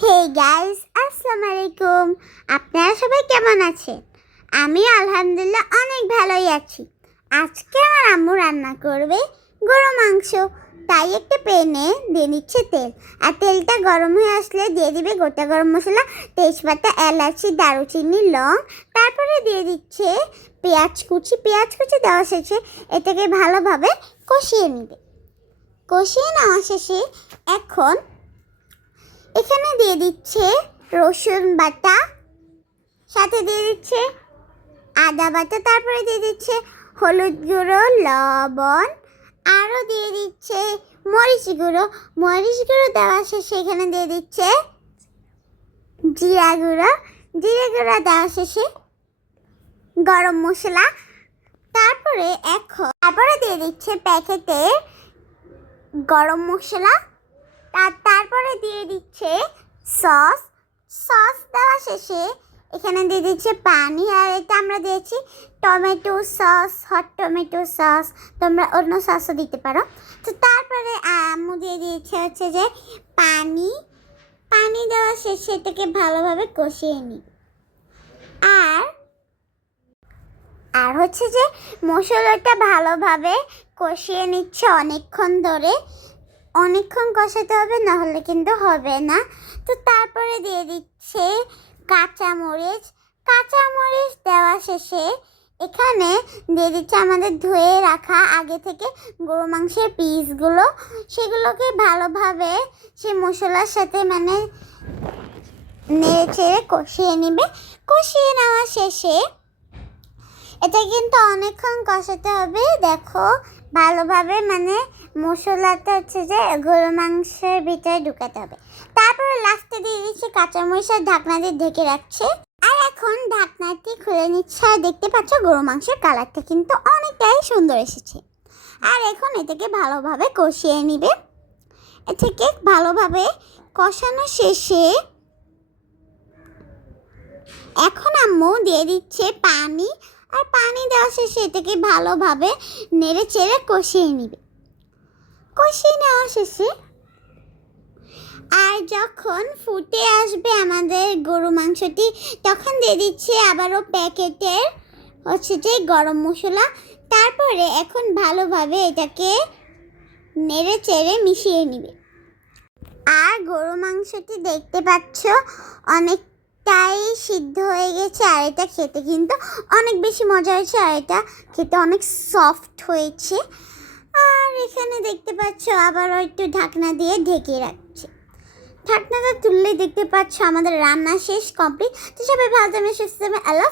Hey guys আসসালামু আলাইকুম আপনারা সবাই কেমন আছেন? আমি আলহামদুলিল্লাহ অনেক ভালোই আছি। আজকে আমার আম্মু রান্না করবে গরু মাংস। তাই একটা প্যানে দিয়ে দিচ্ছে তেল। আর তেলটা গরম হয়ে আসলে দিয়ে দিবে গোটা গরম মশলা, তেজপাতা, এলাচি, দারুচিনি, লং। তারপরে দিয়ে দিচ্ছে পেঁয়াজ কুচি। পেঁয়াজ কুচি দেওয়া শেষে এটাকে ভালোভাবে কষিয়ে নেবে। কষিয়ে নেওয়া শেষে এখন এখানে দিয়ে দিচ্ছে রসুন বাটা, সাথে দিয়ে দিচ্ছে আদা বাটা, তারপরে দিয়ে দিচ্ছে হলুদ গুঁড়ো, লবণ, আরও দিয়ে দিচ্ছে মরিচ গুঁড়ো। মরিচ গুঁড়ো দেওয়া শেষে এখানে দিয়ে দিচ্ছে জিরা গুঁড়ো। জিরা গুঁড়ো দেওয়া শেষে গরম মশলা। তারপরে এখন তারপরে দিয়ে দিচ্ছে প্যাকেটের গরম মশলা। তার তারপরে দিয়ে দিচ্ছে সস। সস দেওয়া শেষে এখানে দিয়ে দিচ্ছে পানি, আর এটা আমরা দিয়েছি tomato sauce hot tomato sauce. তোমরা অন্য সসও দিতে পারো। তো তারপরে আম্মু দিয়ে দিয়েছে হচ্ছে যে পানি। পানি দেওয়া শেষে এটাকে ভালোভাবে কষিয়ে নিই। আর আর হচ্ছে যে মশলাটা ভালোভাবে কষিয়ে নিচ্ছে অনেকক্ষণ ধরে। অনেকক্ষণ কষাতে হবে, নাহলে কিন্তু হবে না। তো তারপরে দিয়ে দিচ্ছে কাঁচামরিচ। কাঁচামরিচ দেওয়া শেষে এখানে দিয়ে দিচ্ছে আমাদের ধুয়ে রাখা আগে থেকে গরু মাংসের পিসগুলো। সেগুলোকে ভালোভাবে সে মশলার সাথে মানে নেড়ে চেড়ে কষিয়ে নেবে। কষিয়ে নেওয়া শেষে এটা কিন্তু অনেকক্ষণ কষাতে হবে। দেখো ভালোভাবে মানে মশলাটা হচ্ছে যে গরু মাংসের ভিতরে ঢুকাতে হবে। তারপরে লাস্টে দিয়ে দিচ্ছি কাঁচামরিচ আর ঢাকনা দিয়ে ঢেকে রাখছে। আর এখন ঢাকনাটি খুলে নিচ্ছে আর দেখতে পাচ্ছ গরু মাংসের কালারটা কিন্তু অনেকটাই সুন্দর এসেছে। আর এখন এটাকে ভালোভাবে কষিয়ে নিবে। এ থেকে ভালোভাবে কষানো শেষে এখন আম্মু দিয়ে দিচ্ছে পানি আর পানি দেওয়া শেষে এটাকে ভালোভাবে নেড়ে চেড়ে কষিয়ে নিবে। কষিয়ে নেওয়া শেষে আর যখন ফুটে আসবে আমাদের গরু মাংসটি, তখন দিয়ে দিচ্ছে আবারও প্যাকেটের হচ্ছে যে গরম মশলা। তারপরে এখন ভালোভাবে এটাকে নেড়ে চেড়ে মিশিয়ে নিবে। আর গরু মাংসটি দেখতে পাচ্ছ, অনেকটাই সিদ্ধ হয়ে গেছে আর এটা খেতে কিন্তু অনেক বেশি মজা হয়েছে আর এটা খেতে অনেক সফট হয়েছে। আর এখানে দেখতে পাচ্ছ আবারও একটু ঢাকনা দিয়ে ঢেকে রাখছে। ঢাকনাটা তুললে দেখতে পাচ্ছ আমাদের রান্না শেষ কমপ্লিট তো সবাই ভালো থাকবে সুস্থ থাকবে আল্লাহ